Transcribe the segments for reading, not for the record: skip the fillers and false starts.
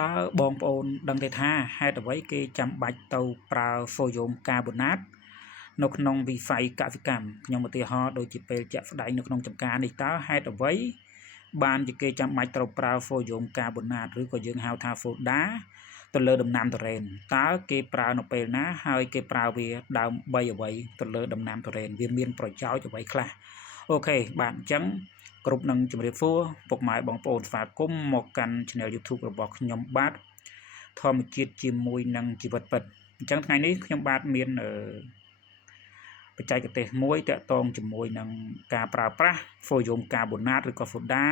តើបងប្អូនដឹងទេថាហេតុអ្វីគេចាំបាច់ទៅប្រើហ្វូយ៉ូមកាបូណាតនៅក្នុងវិស័យកសិកម្មខ្ញុំឧទាហរណ៍ដូចជាពេលជាក់ស្ដែងនៅក្នុងចម្ការនេះតើហេតុអ្វីបានជាគេចាំបាច់ត្រូវប្រើហ្វូយ៉ូមកាបូណាតឬក៏យើងហៅថាហ្វូដាទៅលើដំណាំទុរេនតើគេប្រើនៅពេលណាហើយគេប្រើវាដើម្បីអ្វីទៅលើដំណាំទុរេនវាមានប្រយោជន៍អ្វីខ្លះអូខេបាទអញ្ចឹងគ្រប់នឹងជម្រាបសួរពុកម៉ែបងប្អូនស្វាគមន៍មកកាន់ Channel YouTube របស់ខ្ញុំបាទធម្មជាតិជាមួយនឹងជីវិតពិតអញ្ចឹងថ្ងៃនេះខ្ញុំបាទមានបច្ចេកទេសមួយតាក់ទងជាមួយនឹងការប្រើប្រាស់ហ្វូយ៉ូមកាបូណាតឬក៏ហ្វូដា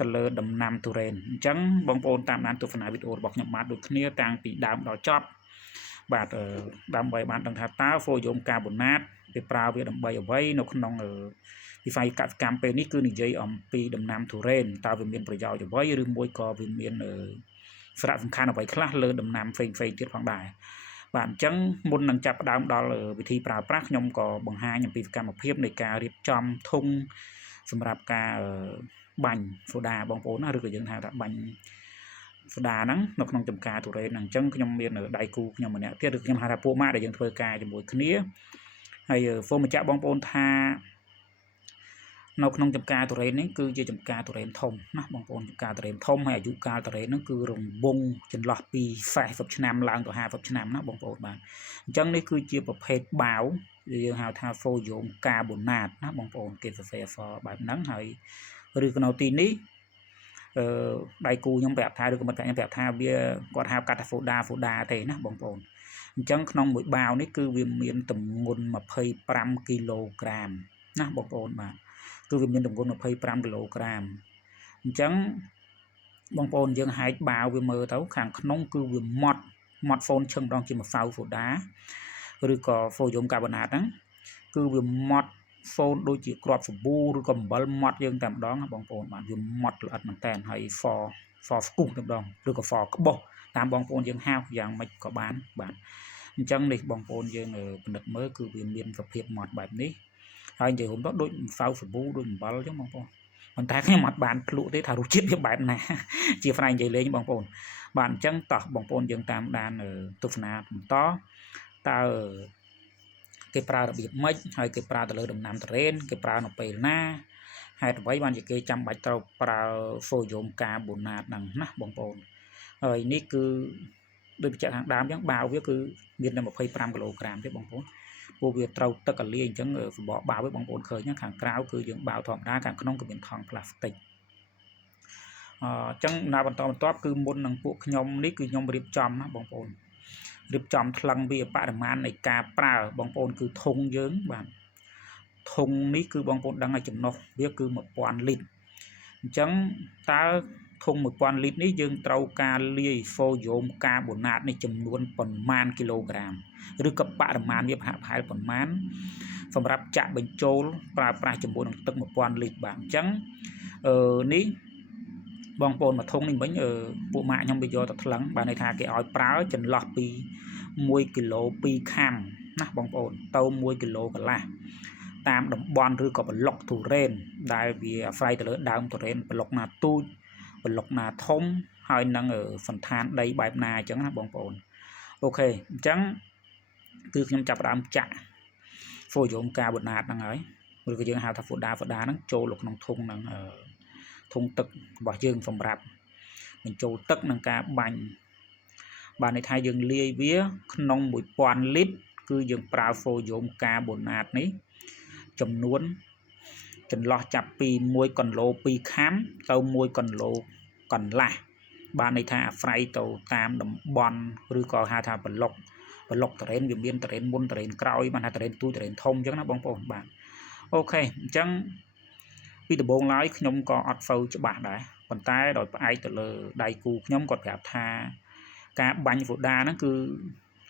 ទៅលើដំណាំទុរេនអញ្ចឹងបងប្អូនតាមដានទស្សនាវីដេអូរបស់ខ្ញុំបាទដូចគ្នាតាំងពីដើមដល់ចប់បាទដើម្បីបានដឹងថាតើហ្វូយ៉ូមកាបូណាតគេប្រើវាដើម្បីអ្វីនៅក្នុងវិស័យកសិកម្មពេលនេះគឺនិយាយអំពីដំណាំទុរេនតើវាមានប្រយោជន៍អ្វីឬមួយក៏វាមានសារៈសំខាន់អ្វីខ្លះលើដំណាំផ្សេងៗទៀតផងដែរបាទអញ្ចឹងមុននឹងចាប់ផ្ដើមដល់វិធីប្រើប្រាស់ខ្ញុំក៏បង្ហាញអំពីសកម្មភាពនៃការរៀបចំធុងសម្រាប់ការបាញ់សូដាបងប្អូនណាឬក៏យើងហៅថាបាញ់សូដាហ្នឹងនៅក្នុងចំការទុរេនហ្នឹងអញ្ចឹងខ្ញុំមានដៃគូខ្ញុំម្នាក់ទៀតឬខ្ញុំហៅថាពួកម៉ាក់ដែលយើងធ្វើការជាមួយគ្នាហើយសូមបញ្ជាក់បងប្អូនថានៅក្នុងចំការទុរេននេះគឺជាចំការទុរេនធំណាបងប្អូនចំការទុរេនធំហើយអាយុកាលទុរេនហ្នឹងគឺរង្វង់ចន្លោះពី40ឆ្នាំឡើងទៅ50ឆ្នាំណាបងប្អូនបាទអញ្ចឹងនេះគឺជាប្រភេទបាវយើងហៅថាហ្វូយ៉ូមកាបូណាតណាបងប្អូនគេសរសេរអក្សរបែបហ្នឹងហើយឬក៏នៅទីនេះដៃគូខ្ញុំប្រាប់ថាឬក៏មិត្តភក្តិខ្ញុំប្រាប់ថាវាគាត់ហៅកាត់ថាហ្វូដាទេណាបងប្អូនអញ្ចឹងក្នុងមួយបាវនេះគឺវាមានទម្ងន់25គីឡូក្រាមណាបងប្អូនបាទគឺវាមានទម្ងន់25គីឡូក្រាមអញ្ចឹងបងប្អូនយើងហែកបាវវាមើលទៅខាងក្នុងគឺវាម៉ត់ហ្វូនឈឹងម្ដងជាម្សៅសូដាឬក៏ហ្វូយ៉ូមកាបូណាតហ្នឹងគឺវាម៉ត់ហ្វូនដូចជាគ្រាប់សាប៊ូឬក៏អំបិលម៉ត់យើងតែម្ដងបងប្អូនបាទវាម៉ត់ល្អិតមែនតើហើយហ្វស្គុះតែម្ដងឬក៏ហ្វក្បោះតាមបងប្អូនយើងហៅយ៉ាងម៉េចក៏បានបាទអញ្ចឹងនេះបងប្អូនយើងពិនិត្យមើលគឺវាមានសភាពម៉ត់បែបនេះហើយនិយាយរួមទៅដូចម្សៅសាប៊ូដូចអំបិលអញ្ចឹងបងប្អូនប៉ុន្តែខ្ញុំអត់បានភ្លក់ទេថារសជាតិវាបែបណាជាផ្នែកនិយាយលេងបងប្អូនបាទអញ្ចឹងតោះបងប្អូនយើងតាមដានទស្សនាបន្តតើគេប្រើរបៀបម៉េចហើយគេប្រើទៅលើដំណាំទុរេនគេប្រើនៅពេលណាហេតុអ្វីបានជាគេចាំបាច់ត្រូវប្រើហ្វូយ៉ូមកាបូណាតហ្នឹងណាបងប្អូនហើយនេះគឺដូចបញ្ជាក់ខាងដើមអញ្ចឹងបាវវាគឺមានតែ25គីឡូក្រាមទេបងប្អូនពួកវាត្រូវទឹកកលាយអញ្ចឹងសម្បកបាវវាបងប្អូនឃើញខាងក្រៅគឺយើងបាវធម្មតាខាងក្នុងគឺមានថង់ផ្លាស្ទិកអញ្ចឹងណាបន្តបន្ទាប់គឺមុននឹងពួកខ្ញុំនេះគឺខ្ញុំរៀបចំណាបងប្អូនរៀបចំថ្លឹងវាបរិមាណនៃការប្រើបងប្អូនគឺធុងយើងបាទធុងនេះគឺបងប្អូនដឹងហើយចំណុះវាគឺ1000លីត្រអញ្ចឹងតើធុង1000លីត្រនេះយើងត្រូវការលាយហ្វូយ៉ូមកាបូណាតនេះចំនួនប៉ុន្មានគីឡូក្រាមឬក៏បរិមាណវាប្រហាក់ប្រហែលប៉ុន្មានសម្រាប់ចាក់បញ្ចូលប្រើប្រាស់ជាមួយនឹងទឹក1000លីត្របាទអញ្ចឹងនេះបងប្អូនមកធុងនេះវិញពួកម៉ាក់ខ្ញុំវាយកទៅថ្លឹងបានន័យថាគេឲ្យប្រើចន្លោះពី1គីឡូ2ខាំណាបងប្អូនទៅ1គីឡូកន្លះតាមតំបន់ឬក៏ប្លុកទុរេនដែលវាអាស្រ័យទៅលើដើមទុរេនប្លុកណាទូចប្លុកណាធំហើយនឹងសន្តានដីបែបណាអញ្ចឹងណាបងប្អូនអូខេអញ្ចឹងគឺខ្ញុំចាប់ផ្ដើមចាក់ហ្វូយ៉ូមកាបូណាតហ្នឹងហើយឬក៏យើងហៅថាហ្វូដាហ្នឹងចូលក្នុងធុងហ្នឹងធុងទឹករបស់យើងសម្រាប់បញ្ចូលទឹកនឹងការបាញ់បានន័យថាយើងលាយវាក្នុង1000លីត្រគឺយើងប្រើហ្វូយ៉ូមកាបូណាតនេះចំនួនចន្លោះចាប់ពី1កន្លូ2ខាំទៅ1កន្លូកន្លះបានន័យថាអាស្រ័យទៅតាមតំបន់ឬក៏ហៅថាប្លុកទុរេនវាមានទុរេនមុនទុរេនក្រោយបានថាទុរេនទូចទុរេនធំអញ្ចឹងណាបងប្អូនបាទអូខេអញ្ចឹងពីដំបូងឡើយខ្ញុំក៏អត់សូវច្បាស់ដែរប៉ុន្តែដោយផ្អែកទៅលើដៃគូខ្ញុំគាត់ប្រាប់ថាការបាញ់ហ្វូដាហ្នឹងគឺ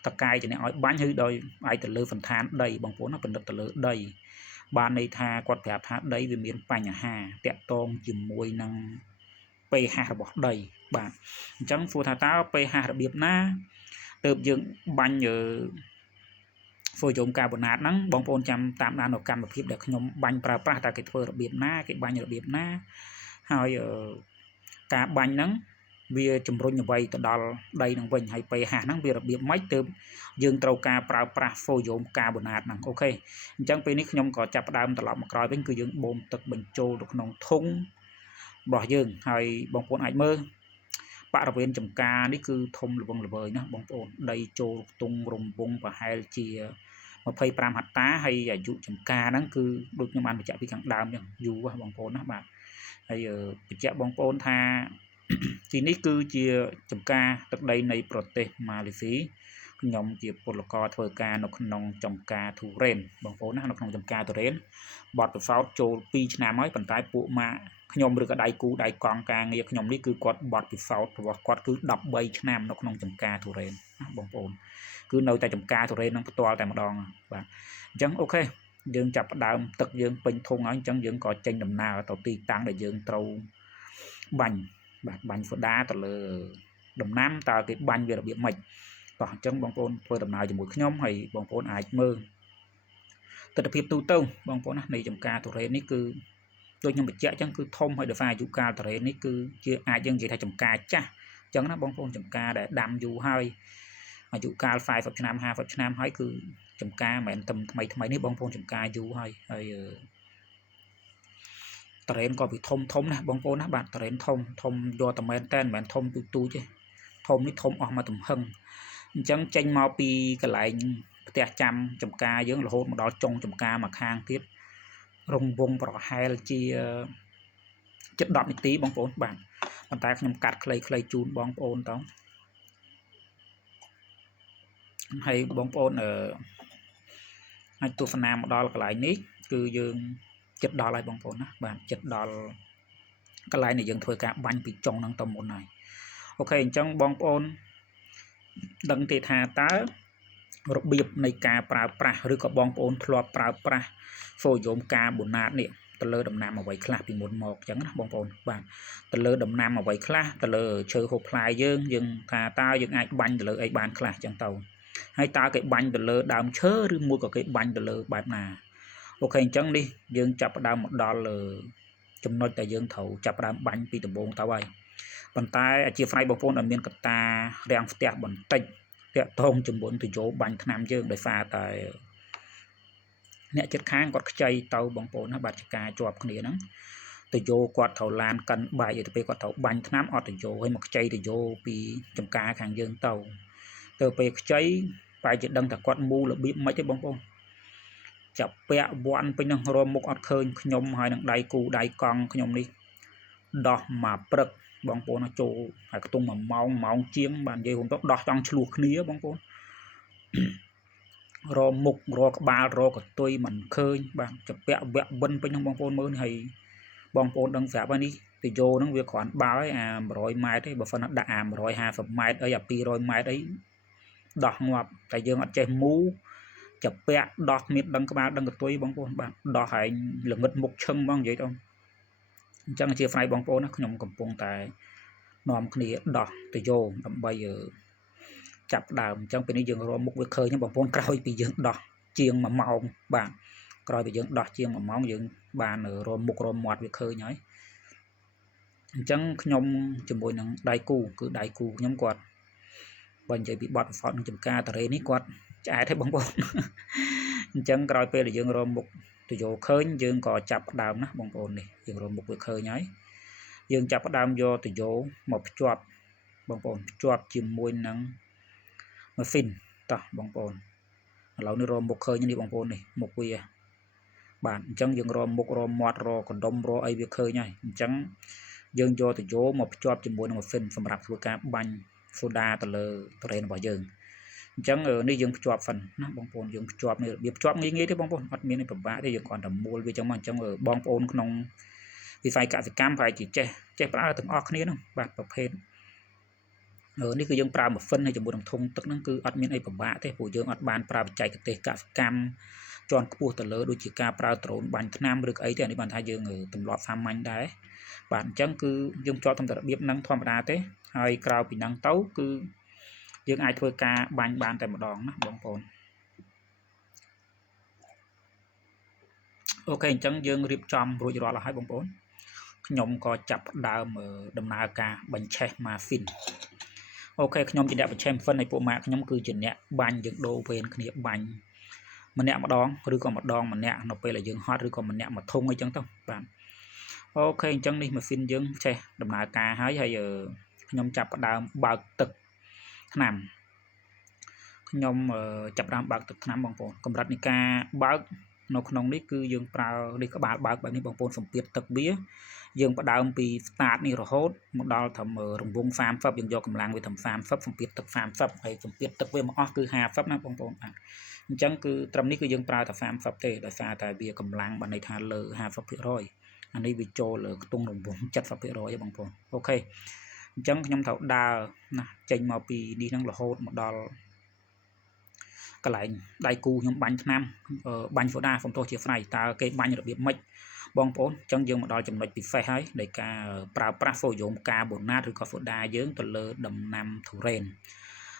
តកាយជាអ្នកឲ្យបាញ់ឬដោយផ្អែកទៅលើសន្តានដីបងប្អូនណាពិនិត្យទៅលើដីបានន័យថាគាត់ប្រាប់ថាដីវាមានបញ្ហាតាក់ទងជាមួយនឹង pH របស់ដីបាទអញ្ចឹងសួរថាតើ pH របៀបណាទើបយើងបាញ់ហ្វូយ៉ូមកាបូណាតហ្នឹងបងប្អូនចាំតាមដាននៅកម្មវិធីដែលខ្ញុំបាញ់ប្រើប្រាស់តើគេធ្វើរបៀបណាគេបាញ់របៀបណាហើយការបាញ់ហ្នឹង វាជំរុញអ្វីទៅដល់ដីនឹងវិញហើយពេលហាស់ហ្នឹងវារបៀបម៉េចទើបយើងត្រូវការប្រើប្រាស់ Folium Carbonate ហ្នឹងអូខេអញ្ចឹងពេលនេះខ្ញុំក៏ចាប់ផ្ដើមត្រឡប់មកក្រោយវិញគឺយើងបូមទឹកបញ្ចូលទៅក្នុងធុងរបស់យើងហើយបងប្អូនអាចមើលបរិវេណចំការនេះគឺធំល្វឹងល្វើយណាបងប្អូនដីចូលខ្ទង់រង្វង់ប្រហែលជា25ហិកតាហើយអាយុចំការហ្នឹងគឺដូចខ្ញុំបានបញ្ជាក់ពីខាងដើមអញ្ចឹងយូរហ៎បងប្អូនណាបាទហើយបញ្ជាក់បងប្អូនថាទីនេះគឺជាចំការទឹកដីនៃប្រទេសម៉ាឡេស៊ីខ្ញុំជាពលករធ្វើការនៅក្នុងចំការធូរ៉េនបងប្អូនណានៅក្នុងចំការធូរ៉េនបទពិសោធន៍ចូល2ឆ្នាំហើយប៉ុន្តែពួកម៉ាក់ខ្ញុំឬក៏ដៃគូដៃកង់ការងារខ្ញុំនេះគឺគាត់បទពិសោធន៍របស់គាត់គឺ13ឆ្នាំនៅក្នុងចំការធូរ៉េនណាបងប្អូនគឺនៅតែចំការធូរ៉េននឹងផ្ទាល់តែម្ដងបាទអញ្ចឹងអូខេយើងចាប់ផ្ដើមទឹកយើងពេញធុងហើយអញ្ចឹងយើងក៏ចេញដំណើរទៅទីតាំងដែលយើងត្រូវបាញ់បាទបាញ់សូដាទៅលើដំណាំតើគេបាញ់វារបៀបម៉េចតោះអញ្ចឹងបងប្អូនធ្វើដំណើរជាមួយខ្ញុំហើយបងប្អូនអាចមើលទស្សនវិជ្ជាទូទៅបងប្អូនណានៃចំការធូរ៉េននេះគឺដូចខ្ញុំបញ្ជាក់អញ្ចឹងគឺធំហើយដោយសារអាយុកាលធូរ៉េននេះគឺជាអាចយើងនិយាយថាចំការចាស់អញ្ចឹងណាបងប្អូនចំការដែលដាំយូរហើយអាយុកាល40ឆ្នាំ50ឆ្នាំហើយគឺចំការមិនមែនថ្មីនេះបងប្អូនចំការយូរហើយតរ៉េនក៏វាធំណាបងប្អូនណាបាទតរ៉េនធំយកតែមែនតែនមិនមែនធំទូចទេធំនេះធំអស់មកទំហឹងអញ្ចឹងចេញមកពីកន្លែងផ្ទះចាំចំការយើងរហូតមកដល់ចុងចំការមកខាងទៀតរង្វង់ប្រហែលជាជិត10នាទីបងប្អូនបាទប៉ុន្តែខ្ញុំកាត់ខ្លីៗជូនបងប្អូនតោះហើយបងប្អូនអាចទស្សនាមកដល់កន្លែងនេះគឺយើងចិត្តដល់ហើយបងប្អូនណាបាទចិត្តដល់កន្លែងដែលយើងធ្វើការបាញ់ពីចុងហ្នឹងទៅមុនហើយអូខេអញ្ចឹងបងប្អូនដឹងទេថាតើរបៀបនៃការប្រើប្រាស់ឬក៏បងប្អូនធ្លាប់ប្រើប្រាស់ Folium Carbonate នេះទៅលើដំណាំអ្វីខ្លះពីមុនមកអញ្ចឹងណាបងប្អូនបាទទៅលើដំណាំអ្វីខ្លះទៅលើឈើហូបផ្លែយើងថាតើយើងអាចបាញ់ទៅលើអីបានខ្លះអញ្ចឹងទៅហើយតើគេបាញ់ទៅលើដើមឈើឬមួយក៏គេបាញ់ទៅលើបែបណាអូខេអញ្ចឹងនេះយើងចាប់ផ្ដើមមកដល់ចំណុចដែលយើងត្រូវចាប់ផ្ដើមបាញ់ពីដំបូងទៅហើយប៉ុន្តែអាជីវកម្មបងប្អូនអត់មានកត្តារាំងផ្ទះបន្តិចតាក់ទងជាមួយទៅយោបាញ់ថ្នាំយើងដោយសារតែអ្នកចិត្តខាងគាត់ខ្ចីទៅបងប្អូនណាបាទចការជាប់គ្នាហ្នឹងទៅយោគាត់ត្រូវឡានកិនបាយទៅពេលគាត់ត្រូវបាញ់ថ្នាំអត់ទៅយោឲ្យមកខ្ចីទៅយោពីចំការខាងយើងទៅពេលខ្ចីបែរជាដឹងថាគាត់មូលរបៀបមិនទេបងប្អូនចាប់ពាក់វាន់ពេញនឹងរមមុខអត់ឃើញខ្ញុំហើយនឹងដៃគូដៃកង់ខ្ញុំនេះដោះមកព្រឹកបងប្អូនចូលហើយខ្ទង់1ម៉ោងជាងបាននិយាយខ្ញុំទៅដោះចង់ឆ្លោះគ្នាបងប្អូនរមុខរក្បាលរកតុយមិនឃើញបាទចាប់ពាក់វគ្គបិនពេញនឹងបងប្អូនមើលហើយបងប្អូនដឹងស្រាប់ហើយនេះទៅយោហ្នឹងវាគ្រាន់បើហើយអា100ម៉ែត្រទេបើមិនដាក់អា150ម៉ែត្រអីអា200ម៉ែត្រអីដោះងាប់តែយើងអត់ចេះមូចាប់ពាក់ដោះគ្មានដឹងក្បាលដឹងកតុយបងប្អូនបាទដោះហែងល្ងឹតមុខឈឹងហ្មងនិយាយទៅអញ្ចឹងជាស្រ័យបងប្អូនណាខ្ញុំកំពុងតែនាំគ្នាដោះទៅយោដើម្បីចាប់ដើមអញ្ចឹងពេលនេះយើងរកមុខវាឃើញបងប្អូនក្រោយពីយើងដោះជាង1ម៉ោងបាទក្រោយពីយើងដោះជាង1ម៉ោងយើងបានរកមុខរកមាត់វាឃើញហើយអញ្ចឹងខ្ញុំជាមួយនឹងដៃគូគឺដៃគូខ្ញុំគាត់បើនិយាយពីបទពិសោធន៍នឹងចំការតារ៉េនេះគាត់ឆ្អែតទេបងប្អូនអញ្ចឹងក្រោយពេលដែលយើងរកមុខទៅយោឃើញយើងក៏ចាប់ផ្ដើមណាបងប្អូននេះយើងរកមុខវាឃើញហើយយើងចាប់ផ្ដើមយកទៅយោមកភ្ជាប់បងប្អូនភ្ជាប់ជាមួយនឹងម៉ាស៊ីនតោះបងប្អូនឥឡូវនេះរកមុខឃើញនេះបងប្អូននេះមុខវាបាទអញ្ចឹងយើងរកមុខរកមាត់រកកណ្ដុំរកអីវាឃើញហើយអញ្ចឹងយើងយកទៅយោមកភ្ជាប់ជាមួយនឹងម៉ាស៊ីនសម្រាប់ធ្វើការបាញ់សូដាទៅលើតរ៉េនរបស់យើងអញ្ចឹងនេះយើងភ្ជាប់សិនណាបងប្អូនយើងភ្ជាប់នេះរបៀបភ្ជាប់ងាយៗទេបងប្អូនអត់មានអីពិបាកទេយើងគ្រាន់តែមូលវាចឹងមកអញ្ចឹងបងប្អូនក្នុងវិស័យកសិកម្មប្រហែលជាចេះប្រើទាំងអស់គ្នាហ្នឹងបាទប្រភេទនេះគឺយើងប្រើម៉ាហ្វិនហើយជាមួយនឹងធុងទឹកហ្នឹងគឺអត់មានអីពិបាកទេព្រោះយើងអត់បានប្រើបច្ចេកទេសកសិកម្មជាន់ខ្ពស់ទៅលើដូចជាការប្រើដ្រូនបាញ់ថ្នាំឬក៏អីទេអានេះបានថាយើងទម្លាប់សាមញ្ញដែរបាទអញ្ចឹងគឺយើងជាប់តាមរបៀបហ្នឹងធម្មតាទេហើយក្រៅពីហ្នឹងទៅគឺយើងអាចធ្វើការបាញ់បានតែម្ដងណាបងប្អូនអូខេអញ្ចឹងយើងរៀបចំរួចរាល់ហើយបងប្អូន ខ្ញុំក៏ចាប់ដើមដំណើរការបញ្ឆេះ marfin អូខេខ្ញុំជាអ្នកបញ្ឆេះ marfin ឲ្យពួកម៉ាក់ខ្ញុំគឺជាអ្នកបាញ់យើងដូរវេនគ្នាបាញ់ម្នាក់ម្ដងឬក៏ម្ដងម្នាក់នៅពេលដែលយើងហត់ឬក៏ម្នាក់មួយធុងអីចឹងទៅបាទអូខេអញ្ចឹងនេះ marfin យើងចេះដំណើរការហើយខ្ញុំចាប់ដើមបើកទឹកថ្នាំខ្ញុំចាប់ដើមបើកទឹកថ្នាំបងប្អូនកម្រិតនៃការបើកនៅក្នុងនេះគឺយើងប្រើនេះក្បាលបើកបែបនេះបងប្អូនសម្ពាធទឹកវាយើងផ្ដើមពី start នេះរហូតមកដល់ត្រឹមរង្វង់30យើងយកកម្លាំងវាត្រឹម30សម្ពាធទឹក30ហើយសម្ពាធទឹកវាមកអស់គឺ50ណាបងប្អូនបាទអញ្ចឹងគឺត្រឹមនេះគឺយើងប្រើតែ30ទេដោយសារតែវាកម្លាំងបានន័យថាលើ 50% អានេះវាចូលលើខ្ទង់រង្វង់ 70% ទេបងប្អូនអូខេអញ្ចឹងខ្ញុំត្រូវដើរណាចេញមកពីនេះហ្នឹងរហូតមកដល់កន្លែងដៃគូខ្ញុំបាញ់ថ្នាំបាញ់សូដាសំទោសជាស្រ័យតើគេបាញ់របៀបម៉េចបងប្អូនអញ្ចឹងយើងមកដល់ចំណុចពិសេសហើយនៃការប្រើប្រាស់ហ្វូយ៉ូមកាបូណាតឬក៏សូដាយើងទៅលើដំណាំទុរេន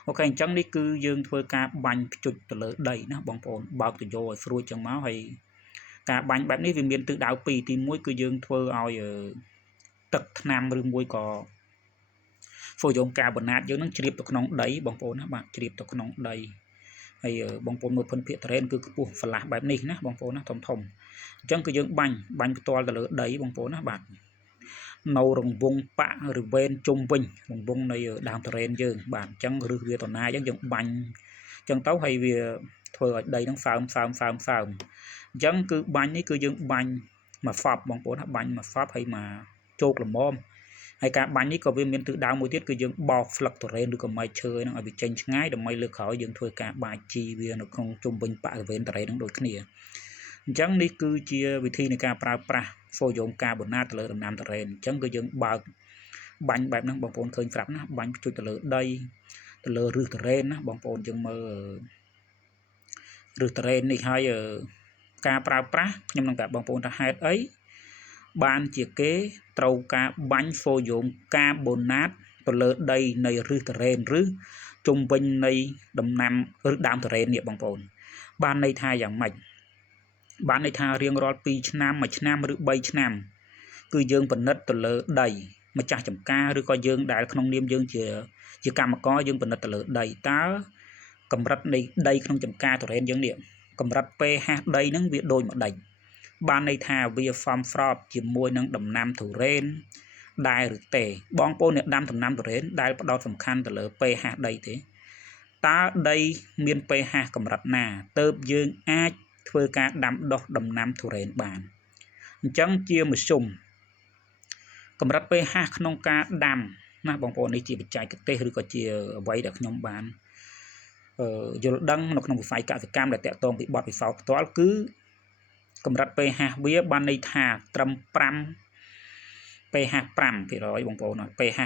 អូខេអញ្ចឹងនេះគឺយើងធ្វើការបាញ់ភ្ជុចទៅលើដីណាបងប្អូនបើកទៅយកឲ្យស្រួចចឹងមកហើយការបាញ់បែបនេះវាមានទិសដៅ2ទី1គឺយើងធ្វើឲ្យទឹកថ្នាំឬមួយក៏ហ្វូយ៉ូមកាបូណាតយើងនឹងជ្រាបទៅក្នុងដីបងប្អូនណាបាទជ្រាបទៅក្នុងដីហើយបងប្អូនមើលភិនភាគតរ៉េនគឺខ្ពស់ឆ្លាស់បែបនេះណាបងប្អូនណាធំអញ្ចឹងគឺយើងបាញ់ផ្ទាល់ទៅលើដីបងប្អូនណាបាទនៅរង្វង់ប៉ឬវេនជុំវិញរង្វង់នៃដើមតរ៉េនយើងបាទអញ្ចឹងឬវាតណាអញ្ចឹងយើងបាញ់អញ្ចឹងទៅហើយវាធ្វើឲ្យដីហ្នឹងសើមអញ្ចឹងគឺបាញ់នេះគឺយើងបាញ់មកហ្វប់បងប្អូនណាបាញ់មកហ្វប់ហើយមកជោកល្មមហើយការបាញ់នេះក៏វាមានទិសដៅមួយទៀតគឺយើងបោកស្លឹកទុរេនឬក៏ម៉ែឈើហ្នឹងឲ្យវាចេញឆ្ងាយដើម្បីលើកក្រោយយើងធ្វើការបាចជីវានៅក្នុងជុំវិញបរិវេណទុរេនហ្នឹងដូចគ្នាអញ្ចឹងនេះគឺជាវិធីនៃការប្រើប្រាស់ហ្វូយ៉ូមកាបូណាតទៅលើដំណាំទុរេនអញ្ចឹងគឺយើងបើកបាញ់បែបហ្នឹងបងប្អូនឃើញស្រាប់ណាបាញ់ភ្ជុចទៅលើដីទៅលើឫសទុរេនណាបងប្អូនយើងមើលឫសទុរេននេះហើយការប្រើប្រាស់ខ្ញុំនឹងប្រាប់បងប្អូនថាហេតុអីបានជាគេត្រូវការបាញ់ហ្វូយ៉ូមកាបូណាតទៅលើដីនៃឫសទុរេនឬជុំវិញនៃដំណាំឬដើមទុរេននេះបងប្អូនបានន័យថាយ៉ាងម៉េចបានន័យថារៀងរាល់2ឆ្នាំ1ឆ្នាំឬ3ឆ្នាំគឺយើងពិនិត្យទៅលើដីម្ចាស់ចម្ការឬក៏យើងដែលក្នុងនាមយើងជាកម្មករយើងពិនិត្យទៅលើដីតើកម្រិតនៃដីក្នុងចម្ការទុរេនយើងនេះកម្រិត pH ដីហ្នឹងវាដូចម្ដេចបានន័យថាវាសមស្របជាមួយនឹងដំណាំទុរេនដែរឬទេបងប្អូនអ្នកដាំដំណាំទុរេនដែលផ្ដោតសំខាន់ទៅលើ pH ដីទេតើដីមាន pH កម្រិតណាទើបយើងអាចធ្វើការដាំដុះដំណាំទុរេនបានអញ្ចឹងជាមធ្យមកម្រិត pH ក្នុងការដាំណាបងប្អូននេះជាបច្ចេកទេសឬក៏ជាអ្វីដែលខ្ញុំបានយល់ដឹងនៅក្នុងវិស័យកសិកម្មដែលតាក់ទងពីបទពិសោធន៍ផ្ទាល់គឺកម្រិត pH វាបានន័យថាត្រឹម5 pH 5% បងប្អូន pH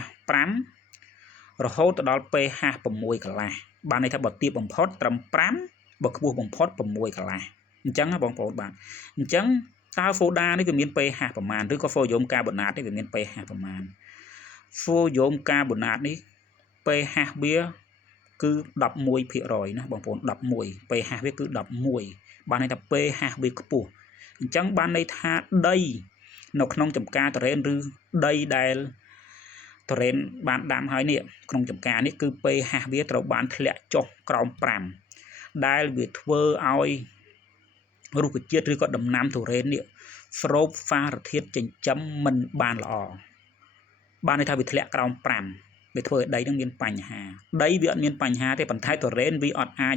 5រហូតទៅដល់ pH 6 កន្លះបានន័យថាបើទាបបំផុតត្រឹម5បើខ្ពស់បំផុត6 កន្លះអញ្ចឹងណាបងប្អូនបាទអញ្ចឹងតើសូដានេះវាមាន pH ប្រមាណឬក៏ហ្វូយ៉ូមកាបូណាតនេះវាមាន pH ប្រមាណហ្វូយ៉ូមកាបូណាតនេះ pH វាគឺ 11% ណាបងប្អូន11 pH វាគឺ11បានន័យថា pH វាខ្ពស់អញ្ចឹងបានន័យថាដីនៅក្នុងចម្ការទុរេនឬដីដែលទុរេនបានដាំហើយនេះក្នុងចម្ការនេះគឺ pH វាត្រូវបានធ្លាក់ចុះក្រោម5ដែលវាធ្វើឲ្យរុក្ខជាតិឬក៏ដំណាំទុរេននេះស្រូបសារធាតុចិញ្ចឹមមិនបានល្អបានន័យថាវាធ្លាក់ក្រោម5វាធ្វើឲ្យដីនឹងមានបញ្ហាដីវាអត់មានបញ្ហាទេប៉ុន្តែទុរេនវាអត់អាច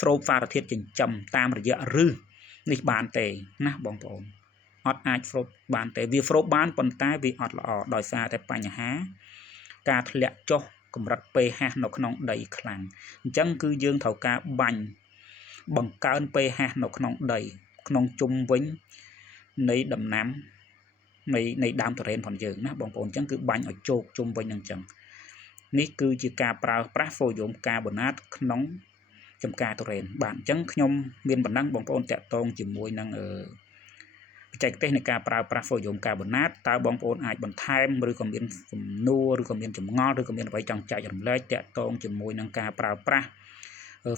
ស្រូបសារធាតុចិញ្ចឹមតាមរយៈឫសនេះបានទេណាបងប្អូនអត់អាចស្រូបបានទេវាស្រូបបានប៉ុន្តែវាអត់ល្អដោយសារតែបញ្ហាការធ្លាក់ចុះកម្រិត pH នៅក្នុងដីខ្លាំងអញ្ចឹងគឺយើងត្រូវការបាញ់បង្កើន pH នៅក្នុងដីក្នុងជុំវិញនៃដំណាំនៃដើមទុរេនផងយើងណាបងប្អូនអញ្ចឹងគឺបាញ់ឲ្យជោគជុំវិញនឹងអញ្ចឹងនេះគឺជាការប្រើប្រាស់ហ្វូយ៉ូមកាបូណាតក្នុងចម្ការទុរេនបាទអញ្ចឹងខ្ញុំមានបណ្ដឹងបងប្អូនតាក់ទងជាមួយនឹងបច្ចេកទេសនៃការប្រើប្រាស់ហ្វូយ៉ូមកាបូណាតតើបងប្អូនអាចបន្ថែមឬក៏មានសំណួរឬក៏មានចម្ងល់ឬក៏មានអ្វីចង់ចែករំលែកតាក់ទងជាមួយនឹងការប្រើប្រាស់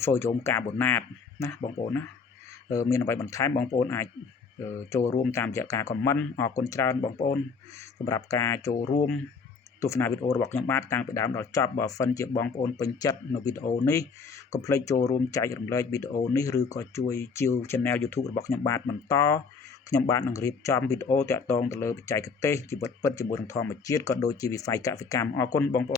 ហ្វូយ៉ូមកាបូណាតណាបងប្អូនណាមានអ្វីបន្ថែមបងប្អូនអាច ចូលរួមតាមរយៈការ comment អរគុណច្រើនបងប្អូនសម្រាប់ការចូលរួមទស្សនាវីដេអូរបស់ខ្ញុំបាទតាំងពីដើមដល់ចប់បើសិនជាបងប្អូនពេញចិត្តនៅវីដេអូនេះកុំភ្លេចចូលរួមចែករំលែកវីដេអូនេះឬក៏ជួយជាវ Channel YouTube របស់ខ្ញុំបាទបន្តខ្ញុំបាទនឹងរៀបចំវីដេអូតាក់ទងទៅលើបច្ចេកទេសជីវិតពិតជាមួយនឹងធម្មជាតិក៏ដូចជាវិស័យកសិកម្មអរគុណបងប្អូន